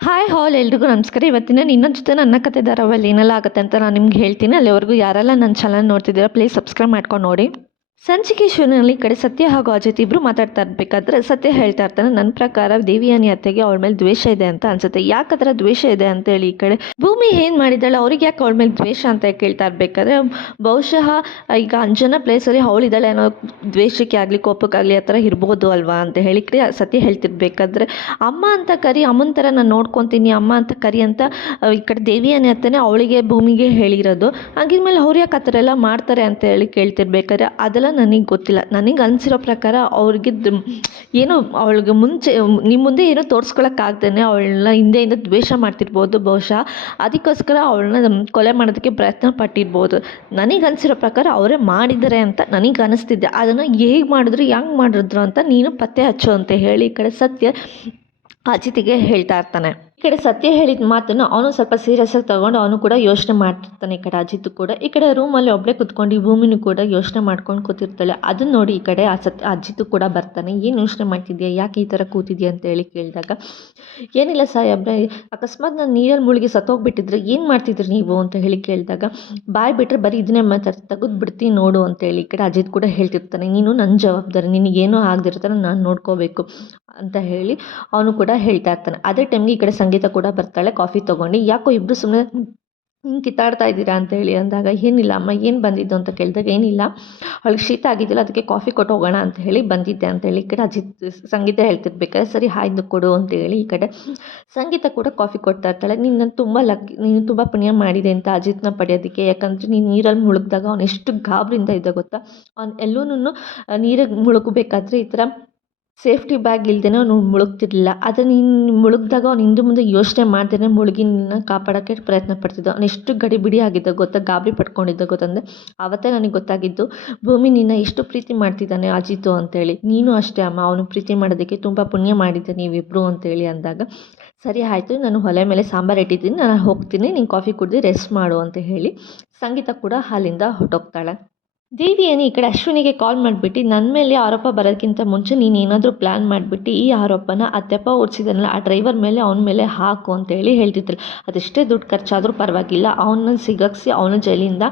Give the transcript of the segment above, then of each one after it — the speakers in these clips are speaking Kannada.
ಹಾಯ್ ಹಾಲ್ ಎಲ್ರಿಗೂ ನಮಸ್ಕಾರ. ಇವತ್ತಿನ ನಿನ್ನ ಜೊತೆ ನನ್ನ ಕತೆ ಧಾರಾವಾಹಿಯಲ್ಲಿ ಏನೆಲ್ಲ ಆಗುತ್ತೆ ಅಂತ ನಾನು ನಿಮ್ಗೆ ಹೇಳ್ತೀನಿ. ಅಲ್ಲಿವರೆಗೂ ಯಾರೆಲ್ಲ ನನ್ನ ಚಾನಲ್ ನೋಡ್ತಿದ್ದೀರಾ ಪ್ಲೀಸ್ ಸಬ್ಸ್ಕ್ರೈಬ್ ಮಾಡ್ಕೊಂಡು ನೋಡಿ. ಸಂಚಿಕೆ ಶೂನ್ಯನಲ್ಲಿ ಈ ಕಡೆ ಸತ್ಯ ಹಾಗೂ ಅಜಿತ್ ಇಬ್ಬರು ಮಾತಾಡ್ತಾ ಇರಬೇಕಾದ್ರೆ ಸತ್ಯ ಹೇಳ್ತಾ ಇರ್ತಾನೆ, ನನ್ನ ಪ್ರಕಾರ ದೇವಿಯಾನಿ ಅತ್ತೆಗೆ ಅವಳ ಮೇಲೆ ದ್ವೇಷ ಇದೆ ಅಂತ ಅನ್ಸುತ್ತೆ. ಯಾಕಂದ್ರೆ ದ್ವೇಷ ಇದೆ ಅಂತೇಳಿ ಈ ಕಡೆ ಭೂಮಿ ಏನು ಮಾಡಿದಾಳೆ, ಅವ್ರಿಗೆ ಯಾಕೆ ಅವಳ ಮೇಲೆ ದ್ವೇಷ ಅಂತ ಕೇಳ್ತಾ ಇರಬೇಕಾದ್ರೆ ಬಹುಶಃ ಈಗ ಅಂಜನಾ ಪ್ಲೇಸಲ್ಲಿ ಅವಳಿದ್ದಾಳೆ ಅನ್ನೋ ದ್ವೇಷಕ್ಕೆ ಆಗಲಿ ಕೋಪಕ್ಕಾಗಲಿ ಆ ಥರ ಇರ್ಬೋದು ಅಲ್ವಾ ಅಂತ ಹೇಳಿ ಸತ್ಯ ಹೇಳ್ತಿರ್ಬೇಕಾದ್ರೆ ಅಮ್ಮ ಅಂತ ಕರಿ, ಅಮ್ಮನ ಥರ ನಾನು ನೋಡ್ಕೊತೀನಿ ಅಮ್ಮ ಅಂತ ಕರಿ ಅಂತ ಈ ಕಡೆ ದೇವಿಯಾನಿ ಅತ್ತೆನೇ ಅವಳಿಗೆ ಭೂಮಿಗೆ ಹೇಳಿರೋದು. ಹಾಗಿದ್ಮೇಲೆ ಅವ್ರು ಯಾಕೆ ಆ ಥರ ಎಲ್ಲ ಮಾಡ್ತಾರೆ ಅಂತ ಹೇಳಿ ಕೇಳ್ತಿರ್ಬೇಕಾದ್ರೆ ಅದೆಲ್ಲ ನನಗೆ ಗೊತ್ತಿಲ್ಲ. ನನಗೆ ಅನಿಸಿರೋ ಪ್ರಕಾರ ಅವ್ರಿಗೆ ಏನೋ ಅವಳಿಗೆ ಮುಂಚೆ ನಿಮ್ಮ ಮುಂದೆ ಏನೋ ತೋರಿಸ್ಕೊಳಕ್ಕಾಗ್ದೇ ಅವಳನ್ನ ಹಿಂದೆಯಿಂದ ದ್ವೇಷ ಮಾಡ್ತಿರ್ಬೋದು. ಬಹುಶಃ ಅದಕ್ಕೋಸ್ಕರ ಅವಳನ್ನ ಕೊಲೆ ಮಾಡೋದಕ್ಕೆ ಪ್ರಯತ್ನ ಪಟ್ಟಿರ್ಬೋದು. ನನಗೆ ಅನಿಸಿರೋ ಪ್ರಕಾರ ಅವರೇ ಮಾಡಿದ್ದಾರೆ ಅಂತ ನನಗೆ ಅನಿಸ್ತಿದ್ದೆ. ಅದನ್ನು ಹೇಗೆ ಮಾಡಿದ್ರು ಹೆಂಗೆ ಮಾಡಿದ್ರು ಅಂತ ನೀನು ಪತ್ತೆ ಹಚ್ಚು ಅಂತ ಹೇಳಿ ಈ ಕಡೆ ಸತ್ಯ ಅಜಿತಿಗೆ ಹೇಳ್ತಾ ಇರ್ತಾನೆ. ಈ ಕಡೆ ಸತ್ಯ ಹೇಳಿದ ಮಾತನ್ನು ಅವನು ಸ್ವಲ್ಪ ಸೀರಿಯಸ್ ಆಗಿ ತಗೊಂಡು ಅವನು ಕೂಡ ಯೋಚನೆ ಮಾಡ್ತಿರ್ತಾನೆ. ಈ ಕಡೆ ಅಜಿತ್ ಕೂಡ ಈ ಕಡೆ ರೂಮಲ್ಲಿ ಒಬ್ಬಳೇ ಕುತ್ಕೊಂಡು ಈ ಭೂಮಿನೂ ಕೂಡ ಯೋಚನೆ ಮಾಡ್ಕೊಂಡು ಕೂತಿರ್ತಾಳೆ. ಅದನ್ನ ನೋಡಿ ಈ ಕಡೆ ಅಜಿತ್ ಕೂಡ ಬರ್ತಾನೆ. ಏನು ಯೋಚನೆ ಮಾಡ್ತಿದ್ಯಾ, ಯಾಕೆ ಈ ಥರ ಕೂತಿದ್ಯಾ ಅಂತ ಹೇಳಿ ಕೇಳಿದಾಗ, ಏನಿಲ್ಲ ಸಾಹೇಬ್ರೆ, ಅಕಸ್ಮಾತ್ ನಾನು ನೀರಲ್ಲಿ ಮುಳುಗಿ ಸತ್ತೋಗ್ಬಿಟ್ಟಿದ್ರೆ ಏನು ಮಾಡ್ತಿದ್ರಿ ನೀವು ಅಂತ ಹೇಳಿ ಕೇಳಿದಾಗ, ಬಾಯ್ ಬಿಟ್ಟರೆ ಬರೀ ಇದನ್ನೇ ಮಾತಾಡ್ತಾ ತೆಗೆದು ಬಿಡ್ತೀನಿ ನೋಡು ಅಂತ ಹೇಳಿ ಈ ಕಡೆ ಅಜಿತ್ ಕೂಡ ಹೇಳ್ತಿರ್ತಾನೆ. ನೀನು ನನ್ನ ಜವಾಬ್ದಾರಿ, ನಿನಗೇನೋ ಆಗದಿರ್ತಾನೆ ನಾನು ನೋಡ್ಕೋಬೇಕು ಅಂತ ಹೇಳಿ ಅವನು ಕೂಡ ಹೇಳ್ತಾ ಇರ್ತಾನೆ. ಅದೇ ಟೈಮ್ಗೆ ಈ ಕಡೆ ಸಂಗೀತ ಕೂಡ ಬರ್ತಾಳೆ ಕಾಫಿ ತೊಗೊಂಡು. ಯಾಕೋ ಇಬ್ಬರು ಸುಮ್ಮನೆ ಹಿಂಗೆ ಕಿತ್ತಾಡ್ತಾ ಇದ್ದೀರಾ ಅಂತ ಹೇಳಿ ಅಂದಾಗ, ಏನಿಲ್ಲ ಅಮ್ಮ, ಏನು ಬಂದಿದ್ದು ಅಂತ ಕೇಳಿದಾಗ, ಏನಿಲ್ಲ ಅವಳಿಗೆ ಶೀತ ಆಗಿದ್ದಿಲ್ಲ ಅದಕ್ಕೆ ಕಾಫಿ ಕೊಟ್ಟು ಹೋಗೋಣ ಅಂತ ಹೇಳಿ ಬಂದಿದ್ದೆ ಅಂತ ಹೇಳಿ ಈ ಕಡೆ ಸಂಗೀತ ಹೇಳ್ತಿರ್ಬೇಕಾದ್ರೆ, ಸರಿ ಆಯ್ತು ಕೊಡು ಅಂತ ಹೇಳಿ ಈ ಕಡೆ ಸಂಗೀತ ಕೂಡ ಕಾಫಿ ಕೊಡ್ತಾ ಇರ್ತಾಳೆ. ನೀನು ತುಂಬ ನೀನು ತುಂಬ ಪುಣ್ಯ ಮಾಡಿದೆ ಅಂತ ಅಜಿತ್ನ ಪಡೆಯೋದಕ್ಕೆ. ಯಾಕಂದರೆ ನೀನು ನೀರಲ್ಲಿ ಮುಳುಗಿದಾಗ ಅವ್ನು ಎಷ್ಟು ಗಾಬರಿಯಿಂದ ಇದ್ದ ಗೊತ್ತಾ. ಅವ್ನು ಎಲ್ಲೂ ನೀರಿಗೆ ಮುಳುಗಬೇಕಾದ್ರೆ ಈ ಥರ ಸೇಫ್ಟಿ ಬ್ಯಾಗ್ ಇಲ್ದೇ ಅವನು ಮುಳುಗ್ತಿರ್ಲಿಲ್ಲ. ಆದರೆ ನೀನು ಮುಳುಗಿದಾಗ ಅವ್ನು ಹಿಂದೆ ಮುಂದೆ ಯೋಚನೆ ಮಾಡ್ದೇ ಮುಳುಗಿ ನಿನ್ನ ಕಾಪಾಡೋಕ್ಕೆ ಪ್ರಯತ್ನ ಪಡ್ತಿದ್ದ. ಅವ್ನು ಎಷ್ಟು ಗಡಿಬಿಡಿ ಆಗಿದ್ದ ಗೊತ್ತಾ, ಗಾಬರಿ ಪಡ್ಕೊಂಡಿದ್ದ ಗೊತ್ತಂದರೆ ಆವತ್ತೇ ನನಗೆ ಗೊತ್ತಾಗಿದ್ದು ಭೂಮಿ ನಿನ್ನ ಎಷ್ಟು ಪ್ರೀತಿ ಮಾಡ್ತಿದ್ದಾನೆ ಅಜಿತು ಅಂತೇಳಿ. ನೀನು ಅಷ್ಟೇ ಅಮ್ಮ, ಅವನು ಪ್ರೀತಿ ಮಾಡೋದಕ್ಕೆ ತುಂಬ ಪುಣ್ಯ ಮಾಡಿದ್ದೆ ನೀವಿಬ್ಬರು ಅಂತೇಳಿ ಅಂದಾಗ, ಸರಿ ಆಯಿತು, ನಾನು ಒಲೆ ಮೇಲೆ ಸಾಂಬಾರು ಇಟ್ಟಿದ್ದೀನಿ, ನಾನು ಹೋಗ್ತೀನಿ, ನೀನು ಕಾಫಿ ಕುಡಿದು ರೆಸ್ಟ್ ಮಾಡು ಅಂತ ಹೇಳಿ ಸಂಗೀತ ಕೂಡ ಅಲ್ಲಿಂದ ಹೊರಟೋಗ್ತಾಳೆ. ದೇವಿಯಾನಿ ಈ ಕಡೆ ಅಶ್ವಿನಿಗೆ ಕಾಲ್ ಮಾಡಿಬಿಟ್ಟು, ನನ್ನ ಮೇಲೆ ಆರೋಪ ಬರೋದಕ್ಕಿಂತ ಮುಂಚೆ ನೀನು ಏನಾದರೂ ಪ್ಲ್ಯಾನ್ ಮಾಡಿಬಿಟ್ಟು ಈ ಆರೋಪನ ಅತ್ತೆಪ್ಪ ಓಡಿಸಿದನಲ್ಲ ಆ ಡ್ರೈವರ್ ಮೇಲೆ ಅವನ ಮೇಲೆ ಹಾಕು ಅಂತೇಳಿ ಹೇಳ್ತಿದ್ರು. ಅದೆಷ್ಟೇ ದುಡ್ಡು ಖರ್ಚಾದರೂ ಪರವಾಗಿಲ್ಲ, ಅವನ್ನ ಸಿಗಕ್ಸಿ ಅವನ ಜೈಲಿಂದ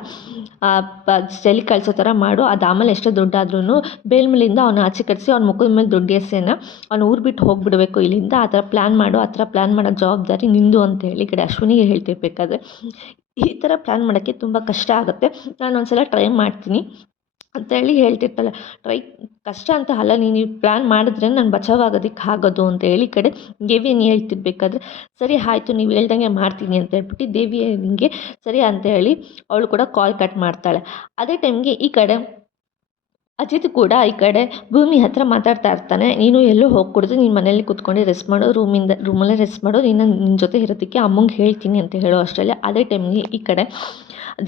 ಜೈಲಿಗೆ ಕಳಿಸೋ ಥರ ಮಾಡು. ಅದು ಆಮೇಲೆ ಎಷ್ಟೇ ದುಡ್ಡಾದ್ರೂ ಬೇಲ್ ಮೇಲಿಂದ ಅವನ ಆಚೆ ಕಳಿಸಿ ಅವ್ನ ಮುಖದ ಮೇಲೆ ದುಡ್ಡು ಎಸೆನ ಅವ್ನು ಊರು ಬಿಟ್ಟು ಹೋಗಿಬಿಡಬೇಕು ಇಲ್ಲಿಂದ. ಆ ಥರ ಪ್ಲ್ಯಾನ್ ಮಾಡು, ಆ ಥರ ಪ್ಲ್ಯಾನ್ ಮಾಡೋ ಜವಾಬ್ದಾರಿ ನಿಂದು ಅಂತ ಹೇಳಿ ಈ ಕಡೆ ಅಶ್ವಿನಿಗೆ ಹೇಳ್ತಿರ್ಬೇಕಾದ್ರೆ, ಈ ಥರ ಪ್ಲ್ಯಾನ್ ಮಾಡೋಕ್ಕೆ ತುಂಬ ಕಷ್ಟ ಆಗುತ್ತೆ, ನಾನು ಒಂದ್ಸಲ ಟ್ರೈ ಮಾಡ್ತೀನಿ ಅಂತೇಳಿ ಹೇಳ್ತಿರ್ತಾಳೆ. ಕಷ್ಟ ಅಂತ ಅಲ್ಲ, ನೀನು ಪ್ಲ್ಯಾನ್ ಮಾಡಿದ್ರೆ ನಾನು ಬಚಾವಾಗೋದಕ್ಕೆ ಆಗೋದು ಅಂತ ಹೇಳಿ ಈ ಕಡೆ ದೇವಿಯನಿ ಹೇಳ್ತಿರ್ಬೇಕಾದ್ರೆ, ಸರಿ ಆಯಿತು ನೀವು ಹೇಳ್ದಂಗೆ ಮಾಡ್ತೀನಿ ಅಂತ ಹೇಳ್ಬಿಟ್ಟು ದೇವಿಯನಿಗೆ ಸರಿ ಅಂತ ಹೇಳಿ ಅವಳು ಕೂಡ ಕಾಲ್ ಕಟ್ ಮಾಡ್ತಾಳೆ. ಅದೇ ಟೈಮ್ಗೆ ಈ ಕಡೆ ಅಜಿತ್ ಕೂಡ ಈ ಕಡೆ ಭೂಮಿ ಹತ್ರ ಮಾತಾಡ್ತಾ ಇರ್ತಾನೆ. ನೀನು ಎಲ್ಲೂ ಹೋಗ್ಕೊಡ್ದು, ನೀನು ಮನೇಲಿ ಕೂತ್ಕೊಂಡು ರೆಸ್ಟ್ ಮಾಡು, ರೂಮಲ್ಲೇ ರೆಸ್ಟ್ ಮಾಡು, ನಿನ್ನ ಜೊತೆ ಇರೋದಕ್ಕೆ ಅಮ್ಮಂಗೆ ಹೇಳ್ತೀನಿ ಅಂತ ಹೇಳೋ ಅಷ್ಟರಲ್ಲಿ ಅದೇ ಟೈಮ್ಗೆ ಈ ಕಡೆ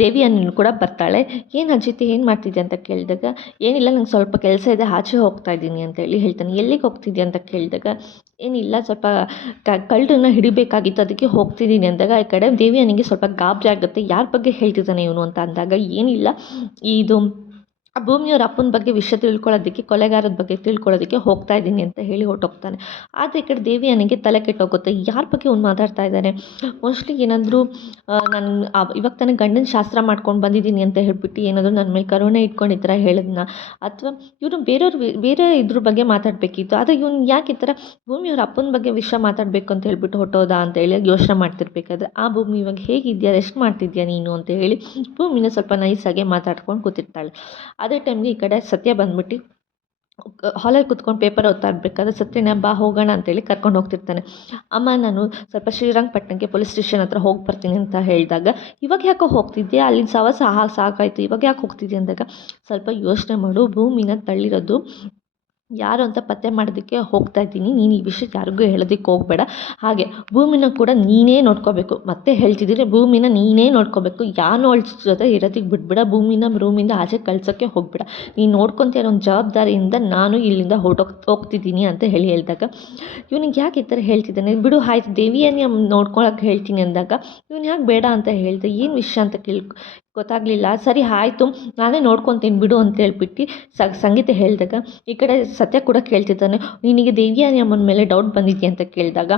ದೇವಿಯನ್ನ ಕೂಡ ಬರ್ತಾಳೆ. ಏನು ಅಜಿತ್ ಏನು ಮಾಡ್ತಿದ್ದೆ ಅಂತ ಕೇಳಿದಾಗ, ಏನಿಲ್ಲ ನಂಗೆ ಸ್ವಲ್ಪ ಕೆಲಸ ಇದೆ ಆಚೆ ಹೋಗ್ತಾ ಇದ್ದೀನಿ ಅಂತ ಹೇಳಿ ಹೇಳ್ತಾನೆ. ಎಲ್ಲಿಗೆ ಹೋಗ್ತಿದ್ದೆ ಅಂತ ಕೇಳಿದಾಗ, ಏನಿಲ್ಲ ಸ್ವಲ್ಪ ಕಳ್ಳರನ್ನ ಹಿಡಿಬೇಕಾಗಿತ್ತು ಅದಕ್ಕೆ ಹೋಗ್ತಿದ್ದೀನಿ ಅಂದಾಗ ಈ ಕಡೆ ದೇವಿಯನಿಗೆ ಸ್ವಲ್ಪ ಗಾಬರಿ ಆಗುತ್ತೆ. ಯಾರ ಬಗ್ಗೆ ಹೇಳ್ತಿದ್ದಾನೆ ಇವನು ಅಂತ ಅಂದಾಗ, ಏನಿಲ್ಲ ಇದು ಭೂಮಿಯವ್ರ ಅಪ್ಪನ ಬಗ್ಗೆ ವಿಷಯ ತಿಳ್ಕೊಳ್ಳೋದಕ್ಕೆ, ಕೊಲೆಗಾರದ ಬಗ್ಗೆ ತಿಳ್ಕೊಳ್ಳೋದಕ್ಕೆ ಹೋಗ್ತಾ ಇದ್ದೀನಿ ಅಂತ ಹೇಳಿ ಹೊರಟೋಗ್ತಾನೆ. ಆದರೆ ಈ ಕಡೆ ದೇವಿಯನಿಗೆ ತಲೆ ಕೆಟ್ಟೋಗುತ್ತೆ. ಯಾರ ಬಗ್ಗೆ ಅವ್ನು ಮಾತಾಡ್ತಾ ಇದ್ದಾನೆ, ಮೋಸ್ಟ್ಲಿ ಏನಾದರೂ ನಾನು ಇವಾಗ ತಾನೇ ಗಂಡನ ಶಾಸ್ತ್ರ ಮಾಡ್ಕೊಂಡು ಬಂದಿದ್ದೀನಿ ಅಂತ ಹೇಳ್ಬಿಟ್ಟು ಏನಾದರೂ ನನ್ನ ಮೇಲೆ ಕರುಣೆ ಇಟ್ಕೊಂಡಿದ್ದೀರ ಹೇಳಿದ್ನ, ಅಥವಾ ಇವರು ಬೇರೆ ಇದ್ರ ಬಗ್ಗೆ ಮಾತಾಡಬೇಕಿತ್ತು. ಆದರೆ ಇವ್ನು ಯಾಕೆ ಈ ಥರ ಭೂಮಿಯವ್ರ ಅಪ್ಪನ ಬಗ್ಗೆ ವಿಷಯ ಮಾತಾಡಬೇಕು ಅಂತ ಹೇಳ್ಬಿಟ್ಟು ಹೊಟ್ಟೋದ ಅಂತ ಹೇಳಿ ಯೋಚನೆ ಮಾಡ್ತಿರ್ಬೇಕಾದ್ರೆ, ಆ ಭೂಮಿ ಇವಾಗ ಹೇಗಿದೆಯಾ, ರೆಸ್ಟ್ ಮಾಡ್ತಿದ್ಯಾ ನೀನು ಅಂತ ಹೇಳಿ ಭೂಮಿನ ಸ್ವಲ್ಪ ನೈಸಾಗೆ ಮಾತಾಡ್ಕೊಂಡು ಕೂತಿರ್ತಾಳೆ. ಅದೇ ಟೈಮ್ಗೆ ಈ ಕಡೆ ಸತ್ಯ ಬಂದ್ಬಿಟ್ಟು ಹಾಲಲ್ಲಿ ಕುತ್ಕೊಂಡು ಪೇಪರ್ ಓದ್ತಾ ಇರಬೇಕಾದ್ರೆ ಸತ್ಯನ ಬಾ ಹೋಗೋಣ ಅಂತೇಳಿ ಕರ್ಕೊಂಡು ಹೋಗ್ತಿರ್ತಾನೆ. ಅಮ್ಮ ನಾನು ಸ್ವಲ್ಪ ಶ್ರೀರಂಗಪಟ್ಟಣಕ್ಕೆ ಪೊಲೀಸ್ ಸ್ಟೇಷನ್ ಹತ್ರ ಹೋಗಿ ಬರ್ತೀನಿ ಅಂತ ಹೇಳಿದಾಗ, ಇವಾಗ ಯಾಕೋ ಹೋಗ್ತಿದ್ದೆ, ಅಲ್ಲಿನ ಸವಾಸ ಸಾಕಾಯಿತು, ಇವಾಗ ಯಾಕೆ ಹೋಗ್ತಿದ್ದೆ ಅಂದಾಗ, ಸ್ವಲ್ಪ ಯೋಚನೆ ಮಾಡು, ಭೂಮಿನ ತಳ್ಳಿರೋದು ಯಾರು ಅಂತ ಪತ್ತೆ ಮಾಡೋದಕ್ಕೆ ಹೋಗ್ತಾ ಇದ್ದೀನಿ, ನೀನು ಈ ವಿಷಯ ಯಾರಿಗೂ ಹೇಳೋದಕ್ಕೆ ಹೋಗಬೇಡ, ಹಾಗೆ ಭೂಮಿನ ಕೂಡ ನೀನೇ ನೋಡ್ಕೋಬೇಕು, ಮತ್ತೆ ಹೇಳ್ತಿದ್ದೀನಿ ಭೂಮಿನ ನೀನೇ ನೋಡ್ಕೋಬೇಕು, ಯಾರು ಅವಳ ಜೊತೆ ಇರೋದಕ್ಕೆ ಬಿಟ್ಬಿಡ, ಭೂಮಿನ ರೂಮಿಂದ ಆಚೆ ಕಳ್ಸೋಕ್ಕೆ ಹೋಗಬೇಡ, ನೀನು ನೋಡ್ಕೊತ ಇರೋ ಒಂದು ಜವಾಬ್ದಾರಿಯಿಂದ ನಾನು ಇಲ್ಲಿಂದ ಹೋಗ್ತಿದ್ದೀನಿ ಅಂತ ಹೇಳಿದಾಗ, ಇವನಿಗೆ ಯಾಕೆ ಈ ಥರ ಹೇಳ್ತಿದ್ದಾನೆ, ಬಿಡು ಆಯ್ತು ದೇವಿಯನ್ನೇ ನೋಡ್ಕೊಳಕ್ಕೆ ಹೇಳ್ತೀನಿ ಅಂದಾಗ, ಇವನು ಯಾಕೆ ಬೇಡ ಅಂತ ಹೇಳ್ದೆ, ಏನು ವಿಷಯ ಅಂತ ಗೊತ್ತಾಗಲಿಲ್ಲ. ಸರಿ ಆಯಿತು, ನಾನೇ ನೋಡ್ಕೊತೀನಿ ಬಿಡು ಅಂತ ಹೇಳ್ಬಿಟ್ಟು ಸಂಗೀತ ಹೇಳಿದಾಗ ಈ ಕಡೆ ಸತ್ಯ ಕೂಡ ಕೇಳ್ತಿದ್ದಾನೆ, ನಿನಗೆ ದೇವಿಯಾನಿ ಅಮ್ಮನ ಮೇಲೆ ಡೌಟ್ ಬಂದಿದೆಯಾ ಅಂತ ಕೇಳಿದಾಗ,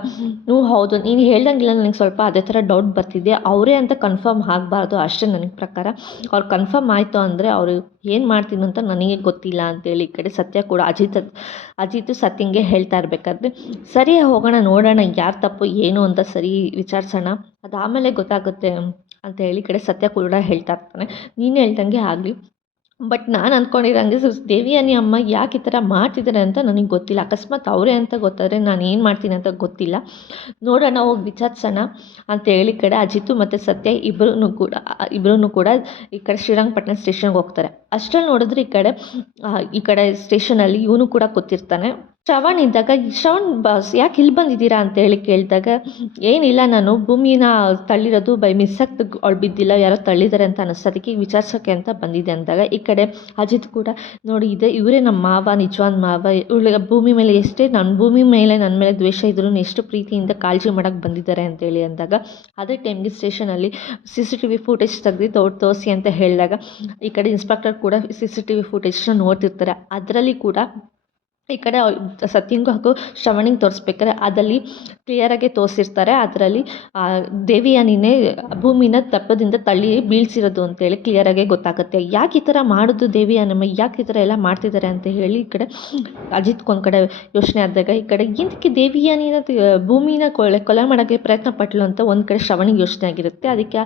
ಹ್ಞೂ ಹೌದು, ನೀನು ಹೇಳ್ದಂಗಿಲ್ಲ, ನನಗೆ ಸ್ವಲ್ಪ ಅದೇ ಥರ ಡೌಟ್ ಬರ್ತಿದೆ. ಅವರೇ ಅಂತ ಕನ್ಫರ್ಮ್ ಆಗಬಾರ್ದು ಅಷ್ಟೇ ನನಗೆ ಪ್ರಕಾರ. ಅವ್ರು ಕನ್ಫರ್ಮ್ ಆಯಿತು ಅಂದರೆ ಅವರು ಏನು ಮಾಡ್ತೀನಿ ಅಂತ ನನಗೆ ಗೊತ್ತಿಲ್ಲ ಅಂತೇಳಿ ಈ ಕಡೆ ಸತ್ಯ ಕೂಡ ಅಜಿತ್ ಸತ್ಯಂಗೆ ಹೇಳ್ತಾ ಇರಬೇಕಾದ್ರೆ, ಸರಿ ಹೋಗೋಣ ನೋಡೋಣ ಯಾರು ತಪ್ಪು ಏನು ಅಂತ ಸರಿ ವಿಚಾರಿಸೋಣ, ಅದಾದಮೇಲೆ ಗೊತ್ತಾಗುತ್ತೆ ಅಂತ ಹೇಳಿ ಈ ಕಡೆ ಸತ್ಯ ಕೂಡ ಹೇಳ್ತಾ ಇರ್ತಾನೆ. ನೀನು ಹೇಳ್ದಂಗೆ ಆಗಲಿ, ಬಟ್ ನಾನು ಅಂದ್ಕೊಂಡಿರೋಂಗೆ ದೇವಿಯಾನಿ ಅಮ್ಮ ಯಾಕೆ ಈ ಥರ ಮಾಡ್ತಿದ್ದಾರೆ ಅಂತ ನನಗೆ ಗೊತ್ತಿಲ್ಲ. ಅಕಸ್ಮಾತ್ ಅವರೇ ಅಂತ ಗೊತ್ತಾದರೆ ನಾನು ಏನು ಮಾಡ್ತೀನಿ ಅಂತ ಗೊತ್ತಿಲ್ಲ, ನೋಡೋಣ ಹೋಗಿ ವಿಚಾರಿಸೋಣ ಅಂತ ಹೇಳಿ ಈ ಕಡೆ ಅಜಿತು ಮತ್ತು ಸತ್ಯ ಇಬ್ಬರೂ ಕೂಡ ಈ ಕಡೆ ಶ್ರೀರಂಗಪಟ್ಟಣ ಸ್ಟೇಷನ್ಗೆ ಹೋಗ್ತಾರೆ. ಅಷ್ಟರಲ್ಲಿ ನೋಡಿದ್ರೆ ಈ ಕಡೆ ಸ್ಟೇಷನಲ್ಲಿ ಇವನು ಕೂಡ ಕೂತಿರ್ತಾನೆ. ಶ್ರವಣ್ ಇದ್ದಾಗ, ಶ್ರವಣ್ ಬಾಸ್ ಯಾಕೆ ಇಲ್ಲಿ ಬಂದಿದ್ದೀರಾ ಅಂತ ಹೇಳಿ ಕೇಳಿದಾಗ, ಏನಿಲ್ಲ, ನಾನು ಭೂಮಿನ ತಳ್ಳಿರೋದು ಬೈ ಮಿಸ್ಸಾಗಿ ಅವಳು ಬಿದ್ದಿಲ್ಲ, ಯಾರೋ ತಳ್ಳಿದ್ದಾರೆ ಅಂತ ಅನ್ನಿಸ್ತದಕ್ಕೆ ವಿಚಾರಿಸೋಕ್ಕೆ ಅಂತ ಬಂದಿದೆ ಅಂದಾಗ ಈ ಕಡೆ ಅಜಿತ್ ಕೂಡ, ನೋಡಿ ಇವರೇ ನಮ್ಮ ಮಾವ, ನಿಜವಾದ ಮಾವ, ಇವಳಿಗೆ ಭೂಮಿ ಮೇಲೆ ಭೂಮಿ ಮೇಲೆ ನನ್ನ ಮೇಲೆ ದ್ವೇಷ ಇದ್ರೂ ಎಷ್ಟು ಪ್ರೀತಿಯಿಂದ ಕಾಳಜಿ ಮಾಡೋಕ್ಕೆ ಬಂದಿದ್ದಾರೆ ಅಂತೇಳಿ ಅಂದಾಗ, ಅದೇ ಟೈಮ್ಗೆ ಸ್ಟೇಷನಲ್ಲಿ CCTV ಫುಟೇಜ್ ತೆಗೆದು ತೋರಿಸಿ ಅಂತ ಹೇಳಿದಾಗ ಈ ಕಡೆ ಇನ್ಸ್ಪೆಕ್ಟರ್ ಕೂಡ CCTV ಫುಟೇಜ್ನ ನೋಡ್ತಿರ್ತಾರೆ. ಅದರಲ್ಲಿ ಕೂಡ ಈ ಕಡೆ ಸತ್ಯಂಗೂ ಹಾಗೂ ಶ್ರವಣಿಗೆ ತೋರಿಸ್ಬೇಕಾದ್ರೆ ಅದರಲ್ಲಿ ಕ್ಲಿಯರಾಗೆ ತೋರಿಸಿರ್ತಾರೆ. ಅದರಲ್ಲಿ ದೇವಿಯಾನಿನೇ ಭೂಮಿನ ತಪ್ಪದಿಂದ ತಳ್ಳಿ ಬೀಳ್ಸಿರೋದು ಅಂತೇಳಿ ಕ್ಲಿಯರಾಗೆ ಗೊತ್ತಾಗುತ್ತೆ. ಯಾಕೆ ಈ ಥರ ಮಾಡೋದು ದೇವಿಯಾನಮ್ಮ, ಯಾಕೆ ಈ ಥರ ಎಲ್ಲ ಮಾಡ್ತಿದ್ದಾರೆ ಅಂತ ಹೇಳಿ ಈ ಕಡೆ ಅಜಿತ್ಗೊಂದು ಕಡೆ ಯೋಚನೆ ಆದಾಗ, ಈ ಕಡೆ ಏನಕ್ಕೆ ದೇವಿಯಾನಿನ ಭೂಮಿನ ಕೊಲೆ ಮಾಡೋಕ್ಕೆ ಪ್ರಯತ್ನ ಪಟ್ಲು ಅಂತ ಒಂದು ಕಡೆ ಶ್ರವಣಿಗೆ ಯೋಚನೆ ಆಗಿರುತ್ತೆ. ಅದಕ್ಕೆ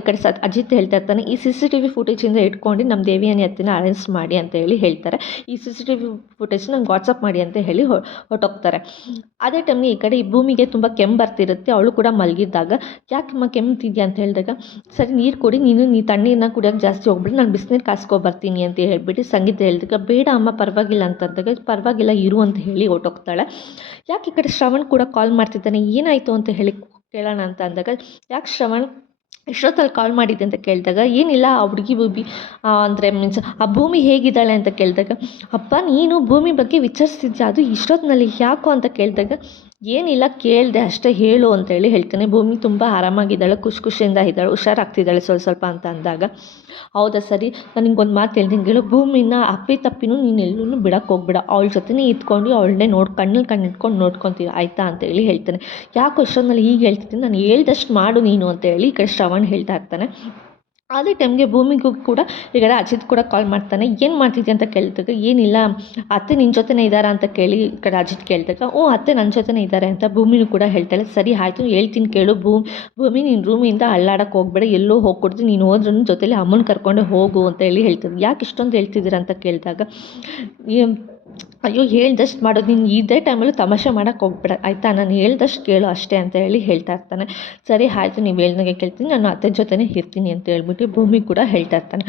ಈ ಕಡೆ ಅಜಿತ್ ಹೇಳ್ತಾ ಇರ್ತಾನೆ, ಈ CCTV ಫುಟೇಜಿಂದ ಇಟ್ಕೊಂಡು ನಮ್ಮ ದೇವಿಯಾನಿ ಹತ್ತಿನ ಅರೆಸ್ಟ್ ಮಾಡಿ ಅಂತ ಹೇಳಿ ಹೇಳ್ತಾರೆ. ಈ CCTV ಫುಟೇಜ್ ನಂಗೆ ವಾಟ್ಸಪ್ ಮಾಡಿ ಅಂತ ಹೇಳಿ ಹೊರಟೋಗ್ತಾರೆ. ಅದೇ ಟೈಮ್ಗೆ ಈ ಕಡೆ ಈ ಭೂಮಿಗೆ ತುಂಬ ಕೆಮ್ಮು ಬರ್ತಿರುತ್ತೆ. ಅವಳು ಕೂಡ ಮಲಗಿದ್ದಾಗ, ಯಾಕಮ್ಮ ಕೆಮ್ತಿದ್ಯಾ ಅಂತ ಹೇಳಿದಾಗ, ಸರಿ ನೀರು ಕೊಡಿ, ನೀ ತಣ್ಣೀರನ್ನ ಕುಡಿಯೋಕ್ಕೆ ಜಾಸ್ತಿ ಹೋಗ್ಬಿಟ್ಟು ನಾನು ಬಿಸಿನೀರು ಕಾಸ್ಕೊಬರ್ತೀನಿ ಅಂತ ಹೇಳ್ಬಿಟ್ಟು ಸಂಗೀತ ಹೇಳಿದಾಗ, ಬೇಡ ಅಮ್ಮ ಪರವಾಗಿಲ್ಲ ಅಂತಂದಾಗ, ಪರವಾಗಿಲ್ಲ ಇರು ಅಂತ ಹೇಳಿ ಹೊರಟೋಗ್ತಾಳೆ. ಯಾಕೆ ಈ ಕಡೆ ಶ್ರವಣ್ ಕೂಡ ಕಾಲ್ ಮಾಡ್ತಿದ್ದಾನೆ, ಏನಾಯಿತು ಅಂತ ಹೇಳಿ ಕೇಳೋಣ ಅಂತ ಅಂದಾಗ, ಯಾಕೆ ಶ್ರವಣ್ ಎಷ್ಟೊತ್ತಲ್ಲಿ ಕಾಲ್ ಮಾಡಿದ್ದೆ ಅಂತ ಕೇಳಿದಾಗ, ಏನಿಲ್ಲ ಆ ಹುಡುಗಿ ಅಂದರೆ ಮೀನ್ಸ್ ಆ ಭೂಮಿ ಹೇಗಿದ್ದಾಳೆ ಅಂತ ಕೇಳಿದಾಗ, ಅಪ್ಪ ನೀನು ಭೂಮಿ ಬಗ್ಗೆ ವಿಚಾರಿಸ್ತಿದ್ಯಾ, ಅದು ಇಷ್ಟೊತ್ತಿನಲ್ಲಿ ಯಾಕೋ ಅಂತ ಕೇಳಿದಾಗ, ಏನಿಲ್ಲ ಕೇಳಿದೆ ಅಷ್ಟೇ, ಹೇಳು ಅಂತೇಳಿ ಹೇಳ್ತಾನೆ. ಭೂಮಿ ತುಂಬ ಆರಾಮಾಗಿದ್ದಾಳೆ, ಖುಷಿಯಿಂದ ಇದ್ದಾಳೆ, ಹುಷಾರಾಗ್ತಿದ್ದಾಳೆ ಸ್ವಲ್ಪ ಅಂತ ಅಂದಾಗ, ಹೌದಾ ಸರಿ, ನಾನು ನಿಂಗೊಂದು ಮಾತು ಹೇಳ್ತೀನಿ ಹೇಳು, ಭೂಮಿನ ತಪ್ಪಿನೂ ನೀನು ಎಲ್ಲೂ ಬಿಡೋಕ್ಕೆ ಹೋಗ್ಬೇಡ, ಅವಳ ಜೊತೆನೇ ಇದ್ಕೊಂಡು ಅವಳನ್ನೇ ಕಣ್ಣಿಟ್ಕೊಂಡು ನೋಡ್ಕೊತೀವಿ ಆಯಿತಾ ಅಂತೇಳಿ ಹೇಳ್ತಾನೆ. ಯಾಕೋ ಇಷ್ಟೊಂದಲ್ಲಿ ಹೀಗೆ ಹೇಳ್ತಿದ್ದೀನಿ, ನಾನು ಹೇಳ್ದಷ್ಟು ಮಾಡು ನೀನು ಅಂತೇಳಿ ಈ ಕಡೆ ಶ್ರವಣ್ ಹೇಳ್ತಾ ಇರ್ತಾನೆ. ಅದೇ ಟೈಮ್ಗೆ ಭೂಮಿಗೂ ಕೂಡ ಈ ಕಡೆ ಅಜಿತ್ ಕೂಡ ಕಾಲ್ ಮಾಡ್ತಾನೆ. ಏನು ಮಾಡ್ತಿದ್ದೆ ಅಂತ ಕೇಳಿದಾಗ, ಏನಿಲ್ಲ ಅತ್ತೆ ನಿನ್ನ ಜೊತೆನೇ ಇದ್ದಾರಾ ಅಂತ ಕೇಳಿ ಈ ಕಡೆ ಅಜಿತ್ ಕೇಳಿದಾಗ, ಅತ್ತೆ ನನ್ನ ಜೊತೆನೇ ಇದ್ದಾರೆ ಅಂತ ಭೂಮಿನೂ ಕೂಡ ಹೇಳ್ತಾಳೆ. ಸರಿ ಆಯಿತು ಹೇಳ್ತೀನಿ ಕೇಳು, ಭೂಮಿ ನಿನ್ನ ರೂಮಿಂದ ಅಳ್ಳಾಡಕ್ಕೆ ಹೋಗ್ಬೇಡ, ಎಲ್ಲೋ ಹೋಗ್ಕೊಡ್ತೀನಿ, ನೀನು ಹೋದ್ರೂ ಜೊತೆಲಿ ಅಮ್ಮನ ಕರ್ಕೊಂಡೆ ಹೋಗು ಅಂತ ಹೇಳ್ತಾರೆ. ಯಾಕೆ ಇಷ್ಟೊಂದು ಹೇಳ್ತಿದ್ದೀರಾ ಅಂತ ಕೇಳಿದಾಗ, ಅಯ್ಯೋ ಹೇಳ್ದಷ್ಟು ಮಾಡೋದು, ನೀನು ಇದೇ ಟೈಮಲ್ಲೂ ತಮಾಷೆ ಮಾಡೋಕ್ಕೆ ಹೋಗ್ಬೇಡ ಆಯಿತಾ, ನಾನು ಹೇಳ್ದಷ್ಟು ಕೇಳು ಅಷ್ಟೇ ಅಂತ ಹೇಳಿ ಹೇಳ್ತಾ ಇರ್ತಾನೆ. ಸರಿ ಆಯಿತು ನೀವು ಹೇಳ್ದಂಗೆ ಕೇಳ್ತೀನಿ, ನಾನು ಅತ್ತೆ ಜೊತೆನೇ ಇರ್ತೀನಿ ಅಂತ ಹೇಳ್ಬಿಟ್ಟು ಭೂಮಿ ಕೂಡ ಹೇಳ್ತಾ ಇರ್ತಾನೆ.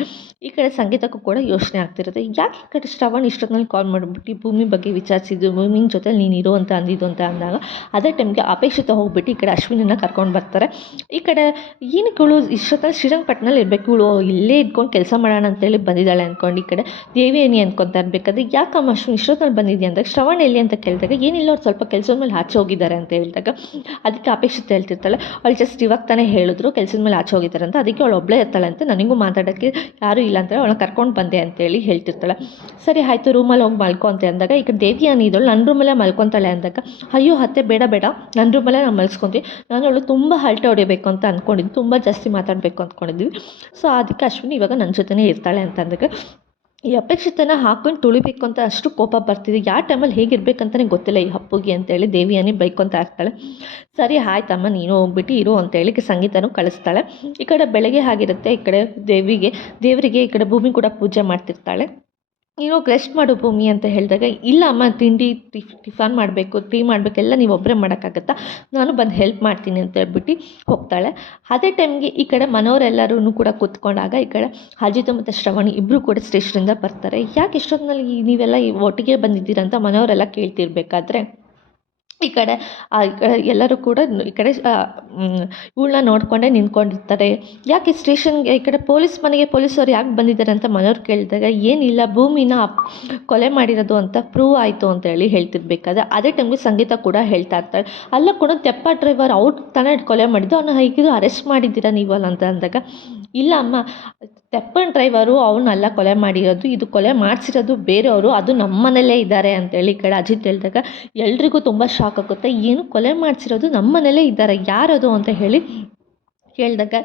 ಈ ಕಡೆ ಸಂಗೀತಕ್ಕೂ ಕೂಡ ಯೋಚನೆ ಆಗ್ತಿರುತ್ತೆ, ಯಾಕೆ ಈ ಕಡೆ ಶ್ರವಣ್ ಇಷ್ಟೊತ್ತಿನಲ್ಲಿ ಕಾಲ್ ಮಾಡಿಬಿಟ್ಟು ಭೂಮಿ ಬಗ್ಗೆ ವಿಚಾರಿಸಿದ್ದು, ಭೂಮಿ ಜೊತೆ ನೀನು ಇರು ಅಂತ ಅಂದಿದ್ದು ಅಂತ ಅಂದಾಗ, ಅದೇ ಟೈಮ್ಗೆ ಅಪೇಕ್ಷಿತ ಹೋಗ್ಬಿಟ್ಟು ಈ ಕಡೆ ಅಶ್ವಿನನ್ನು ಕರ್ಕೊಂಡು ಬರ್ತಾರೆ. ಈ ಕಡೆ ಏನಕ್ಕೆ ಇವಳು ಇಷ್ಟೊತ್ತಲ್ಲಿ ಶ್ರೀರಂಗಪಟ್ಟಣದಲ್ಲಿ ಇರಬೇಕು, ಇವಳು ಇಲ್ಲೇ ಇದ್ಕೊಂಡು ಕೆಲಸ ಮಾಡೋಣ ಅಂತೇಳಿ ಬಂದಿದ್ದಾಳೆ ಅಂದ್ಕೊಂಡು ಈ ಕಡೆ ದೇವಿಯಾನಿ ಅಂದ್ಕೊತಾ ಇರಬೇಕಾದ್ರೆ, ಯಾಕಮ್ಮ ಅಶ್ವಿನ್ ಇಷ್ಟೊತ್ತಲ್ಲಿ ಬಂದಿದ್ಯಾ ಅಂದಾಗ, ಶ್ರವಣ್ ಎಲ್ಲಿ ಅಂತ ಕೇಳಿದಾಗ, ಏನಿಲ್ಲ ಅವ್ರು ಸ್ವಲ್ಪ ಕೆಲಸದ ಮೇಲೆ ಆಚೆ ಹೋಗಿದ್ದಾರೆ ಅಂತ ಹೇಳಿದಾಗ, ಅದಕ್ಕೆ ಅಪೇಕ್ಷಿತ ಹೇಳ್ತಿರ್ತಾಳೆ, ಅವಳು ಜಸ್ಟ್ ಇವಾಗ ತಾನೇ ಹೇಳಿದ್ರು ಕೆಲಸದ ಮೇಲೆ ಆಚೆ ಹೋಗಿದ್ದಾರೆ ಅಂತ, ಅದಕ್ಕೆ ಅವಳು ಒಬ್ಬಳೇ ಇರ್ತಾಳೆ ಅಂತ, ನನಗೂ ಮಾತಾಡೋಕ್ಕೆ ಯಾರೂ ಇಲ್ಲ ಅಂತ ಅವಳನ್ನ ಕರ್ಕೊಂಡು ಬಂದೆ ಅಂತೇಳಿ ಹೇಳ್ತಿರ್ತಾಳೆ. ಸರಿ ಆಯಿತು ರೂಮಲ್ಲಿ ಹೋಗಿ ಮಲ್ಕೊ ಅಂತ ಅಂದಾಗ, ಈ ಕಡೆ ದೇವಿಯಾನಿ ಇದ್ದಳು ನನ್ನ ರೂಮಲ್ಲೇ ಮಲ್ಕೊತಾಳೆ ಅಂದಾಗ, ಅಯ್ಯೋ ಅತ್ತೆ ಬೇಡ ನನ್ನ ರೂಮಲ್ಲೇ ನಾನು ಮಲ್ಸ್ಕೊತೀವಿ, ನಾನು ಅವಳು ತುಂಬ ಹರಟೆ ಹೊಡಿಬೇಕು ಅಂತ ಅಂದ್ಕೊಂಡಿದ್ದು, ತುಂಬ ಜಾಸ್ತಿ ಮಾತಾಡಬೇಕು ಅಂದ್ಕೊಂಡಿದ್ವಿ, ಸೊ ಅದಕ್ಕೆ ಅಶ್ವಿನಿ ಇವಾಗ ನನ್ನ ಜೊತೆನೇ ಇರ್ತಾಳೆ ಅಂತ ಅಂದಾಗ, ಈ ಅಪೇಕ್ಷಿತನ ಹಾಕೊಂಡು ತುಳಿಬೇಕು ಅಂತ ಅಷ್ಟು ಕೋಪ ಬರ್ತಿದೆ, ಯಾವ ಟೈಮಲ್ಲಿ ಹೇಗಿರ್ಬೇಕಂತಲೇ ಗೊತ್ತಿಲ್ಲ ಈ ಹಪ್ಪುಗೆ ಅಂತೇಳಿ ದೇವಿಯಾನಿ ಬೈಕೊತಾ ಇರ್ತಾಳೆ. ಸರಿ ಆಯ್ತಮ್ಮ ನೀನು ಹೋಗ್ಬಿಟ್ಟು ಇರು ಅಂತೇಳಿ ಸಂಗೀತನೂ ಕಳಿಸ್ತಾಳೆ. ಈ ಕಡೆ ಬೆಳಗ್ಗೆ ಆಗಿರುತ್ತೆ, ಈ ಕಡೆ ದೇವರಿಗೆ ಈ ಕಡೆ ಭೂಮಿ ಕೂಡ ಪೂಜೆ ಮಾಡ್ತಿರ್ತಾಳೆ. ನೀನು ರೆಸ್ಟ್ ಮಾಡು ಭೂಮಿ ಅಂತ ಹೇಳಿದಾಗ, ಇಲ್ಲ ಅಮ್ಮ ತಿಂಡಿ ಟಿಫನ್ ಮಾಡಬೇಕು, ಟೀ ಮಾಡಬೇಕು, ಎಲ್ಲ ನೀವು ಒಬ್ಬರೇ ಮಾಡೋಕ್ಕಾಗತ್ತಾ, ನಾನು ಬಂದು ಹೆಲ್ಪ್ ಮಾಡ್ತೀನಿ ಅಂತ ಹೇಳ್ಬಿಟ್ಟು ಹೋಗ್ತಾಳೆ. ಅದೇ ಟೈಮ್ಗೆ ಈ ಕಡೆ ಮನೆಯವರೆಲ್ಲರೂ ಕೂಡ ಕೂತ್ಕೊಂಡಾಗ ಈ ಕಡೆ ಅಜಿತ್ ಮತ್ತು ಶ್ರವಣಿ ಇಬ್ಬರು ಕೂಡ ಸ್ಟೇಷನಿಂದ ಬರ್ತಾರೆ. ಯಾಕೆ ಇಷ್ಟೊತ್ತಿನಲ್ಲಿ ನೀವೆಲ್ಲ ಒಟ್ಟಿಗೆ ಬಂದಿದ್ದೀರಾ ಅಂತ ಮನೆಯವರೆಲ್ಲ ಕೇಳ್ತಿರ್ಬೇಕಾದ್ರೆ, ಈ ಕಡೆ ಎಲ್ಲರೂ ಕೂಡ ಈ ಕಡೆ ಇವಳನ್ನ ನೋಡಿಕೊಂಡೇ ನಿಂತ್ಕೊಂಡಿರ್ತಾರೆ. ಯಾಕೆ ಸ್ಟೇಷನ್ಗೆ ಈ ಕಡೆ ಮನೆಗೆ ಪೊಲೀಸವ್ರು ಯಾಕೆ ಬಂದಿದ್ದಾರೆ ಅಂತ ಮನೆಯವ್ರು ಕೇಳಿದಾಗ, ಏನಿಲ್ಲ ಭೂಮಿನ ಕೊಲೆ ಮಾಡಿರೋದು ಅಂತ ಪ್ರೂವ್ ಆಯಿತು ಅಂತ ಹೇಳಿ ಹೇಳ್ತಿರ್ಬೇಕಾದ್ರೆ, ಅದೇ ಟೈಮ್ಗೆ ಸಂಗೀತ ಕೂಡ ಹೇಳ್ತಾ ಇರ್ತಾಳೆ, ಅಲ್ಲ ಕೂಡ ತೆಪ್ಪ ಡ್ರೈವರ್ ಅವ್ರು ತಾನೇ ಕೊಲೆ ಮಾಡಿದ್ದು, ಅವನ್ನ ಹೇಗಿದ್ದು ಅರೆಸ್ಟ್ ಮಾಡಿದ್ದೀರಾ ನೀವು ಅಂತ ಅಂದಾಗ, ಇಲ್ಲ ಅಮ್ಮ, ತೆಪ್ಪನ್ ಡ್ರೈವರು ಅವನಲ್ಲ ಕೊಲೆ ಮಾಡಿರೋದು, ಇದು ಕೊಲೆ ಮಾಡಿಸಿರೋದು ಬೇರೆಯವರು, ಅದು ನಮ್ಮ ಮನೇಲೇ ಇದ್ದಾರೆ ಅಂತೇಳಿ ಈ ಕಡೆ ಅಜಿತ್ ಹೇಳಿದಾಗ ಎಲ್ರಿಗೂ ತುಂಬ ಶಾಕ್ ಆಗುತ್ತೆ. ಏನು ಕೊಲೆ ಮಾಡಿಸಿರೋದು ನಮ್ಮ ಮನೇಲೇ ಇದ್ದಾರೆ, ಯಾರದು ಅಂತ ಹೇಳಿ ಕೇಳಿದಾಗ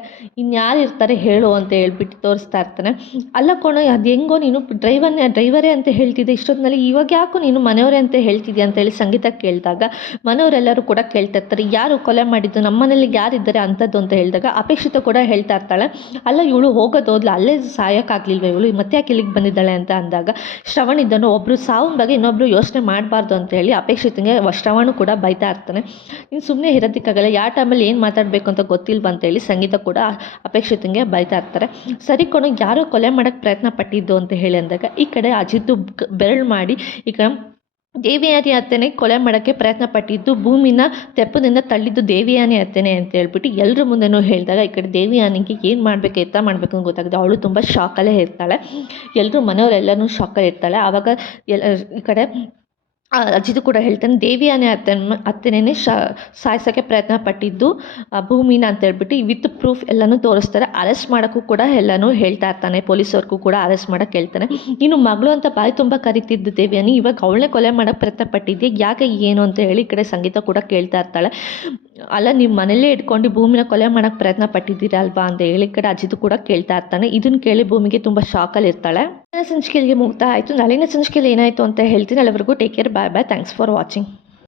ಇನ್ಯಾರು ಇರ್ತಾರೆ ಹೇಳು ಅಂತ ಹೇಳ್ಬಿಟ್ಟು ತೋರಿಸ್ತಾ ಇರ್ತಾನೆ. ಅಲ್ಲ ಕಣೋ, ಅದು ಹೆಂಗೋ ನೀನು ಡ್ರೈವರೇ ಅಂತ ಹೇಳ್ತಿದ್ದೆ ಇಷ್ಟೊತ್ತಿನಲ್ಲಿ, ಇವಾಗ ಯಾಕೋ ನೀನು ಮನೆಯವರೇ ಅಂತ ಹೇಳ್ತಿದ್ಯಾ ಅಂತೇಳಿ ಸಂಗೀತ ಕೇಳಿದಾಗ ಮನೆಯವರೆಲ್ಲರೂ ಕೂಡ ಕೇಳ್ತಾ ಇರ್ತಾರೆ, ಯಾರು ಕೊಲೆ ಮಾಡಿದ್ದು, ನಮ್ಮ ಮನೇಲಿ ಯಾರಿದ್ದಾರೆ ಅಂಥದ್ದು ಅಂತ ಹೇಳಿದಾಗ ಅಪೇಕ್ಷಿತ ಕೂಡ ಹೇಳ್ತಾ ಇರ್ತಾಳೆ, ಅಲ್ಲ ಇವಳು ಹೋಗೋದೋದ್ಲು, ಅಲ್ಲೇ ಸಾಯೋಕ್ಕಾಗಲಿಲ್ವ ಇವಳು, ಮತ್ತೆ ಯಾಕೆ ಇಲ್ಲಿಗೆ ಬಂದಿದ್ದಾಳೆ ಅಂತ ಅಂದಾಗ ಶ್ರವಣ್ ಇದ್ದನು, ಒಬ್ಬರು ಸಾವಿನ ಬಗ್ಗೆ ಇನ್ನೊಬ್ಬರು ಯೋಚನೆ ಮಾಡಬಾರ್ದು ಅಂತ ಹೇಳಿ ಅಪೇಕ್ಷಿತಂಗೆ ಶ್ರವಣು ಕೂಡ ಬೈತಾ ಇರ್ತಾನೆ. ನೀನು ಸುಮ್ಮನೆ ಇರೋದಕ್ಕಾಗಲ್ಲ, ಯಾವ ಟೈಮಲ್ಲಿ ಏನು ಮಾತಾಡಬೇಕು ಅಂತ ಗೊತ್ತಿಲ್ವ ಅಂತೇಳಿ ಸಂಗೀತ ಕೂಡ ಅಪೇಕ್ಷಿತಂಗೆ ಬೈತಾ ಇರ್ತಾರೆ. ಸರಿ ಕಣೋ, ಯಾರೋ ಕೊಲೆ ಮಾಡೋಕ್ಕೆ ಪ್ರಯತ್ನ ಪಟ್ಟಿದ್ದು ಅಂತ ಹೇಳಿ ಅಂದಾಗ ಈ ಕಡೆ ಅಜಿತ್ತು ಬೆರಳು ಮಾಡಿ ಈಗ ದೇವಿಯಾನಿ ಅತ್ತೆನೇ ಕೊಲೆ ಮಾಡೋಕ್ಕೆ ಪ್ರಯತ್ನ ಪಟ್ಟಿದ್ದು, ಭೂಮಿನ ತೆಪ್ಪದಿಂದ ತಳ್ಳಿದ್ದು ದೇವಿಯಾನಿ ಅತ್ತೆನೇ ಅಂತ ಹೇಳ್ಬಿಟ್ಟು ಎಲ್ಲರ ಮುಂದೆನೂ ಹೇಳಿದಾಗ ಈ ಕಡೆ ದೇವಿಯಾನಿಗೆ ಏನು ಮಾಡಬೇಕು ಎತ್ತ ಮಾಡಬೇಕು ಅಂತ ಗೊತ್ತಾಗುತ್ತೆ. ಅವಳು ತುಂಬ ಶಾಕಲ್ಲೇ ಇರ್ತಾಳೆ, ಎಲ್ಲರೂ ಮನೆಯವರೆಲ್ಲನೂ ಶಾಕಲ್ಲಿ ಇರ್ತಾಳೆ. ಆವಾಗ ಈ ಕಡೆ ಅಜಿತ್ ಕೂಡ ಹೇಳ್ತಾನೆ, ದೇವಿಯಾನಿ ಅತ್ತೆನೇ ಸಾಯಿಸೋಕ್ಕೆ ಪ್ರಯತ್ನ ಪಟ್ಟಿದ್ದು ಭೂಮಿನ ಅಂತ ಹೇಳ್ಬಿಟ್ಟು ವಿತ್ ಪ್ರೂಫ್ ಎಲ್ಲನೂ ತೋರಿಸ್ತಾರೆ. ಅರೆಸ್ಟ್ ಮಾಡೋಕ್ಕೂ ಕೂಡ ಎಲ್ಲನೂ ಹೇಳ್ತಾ ಇರ್ತಾನೆ, ಪೊಲೀಸವ್ರಿಗೂ ಕೂಡ ಅರೆಸ್ಟ್ ಮಾಡೋಕ್ಕೆ ಹೇಳ್ತಾನೆ. ಇನ್ನು ಮಗಳು ಅಂತ ಬಾಯಿ ತುಂಬ ಕರಿತಿದ್ದು ದೇವಿಯಾನಿ, ಇವಾಗ ಅವಳನ್ನೇ ಕೊಲೆ ಮಾಡೋಕ್ಕೆ ಪ್ರಯತ್ನ ಪಟ್ಟಿದ್ದೆ, ಯಾಕೆ ಏನು ಅಂತ ಹೇಳಿ ಈ ಕಡೆ ಸಂಗೀತ ಕೂಡ ಕೇಳ್ತಾ ಇರ್ತಾಳೆ. ಅಲ್ಲ, ನೀವು ಮನೇಲೇ ಇಟ್ಕೊಂಡು ಭೂಮಿನ ಕೊಲೆ ಮಾಡೋಕ್ಕೆ ಪ್ರಯತ್ನ ಪಟ್ಟಿದ್ದೀರಾ ಅಲ್ವಾ ಅಂತ ಹೇಳಿ ಈ ಕಡೆ ಅಜಿತ್ ಕೂಡ ಕೇಳ್ತಾ ಇರ್ತಾನೆ. ಇದನ್ನು ಕೇಳಿ ಭೂಮಿಗೆ ತುಂಬ ಶಾಕಲ್ಲಿ ಇರ್ತಾಳೆ. ಸಂಚಿಕೆಗೆ ಮುಗ್ತಾ ಆಯಿತು. ನಾಳಿನ ಸಂಚಿಕೆಯಲ್ಲಿ ಏನಾಯಿತು ಅಂತ ಹೇಳ್ತೀನಿ. ಅಲ್ಲಿವರೆಗೂ take care, bye bye, thanks for watching.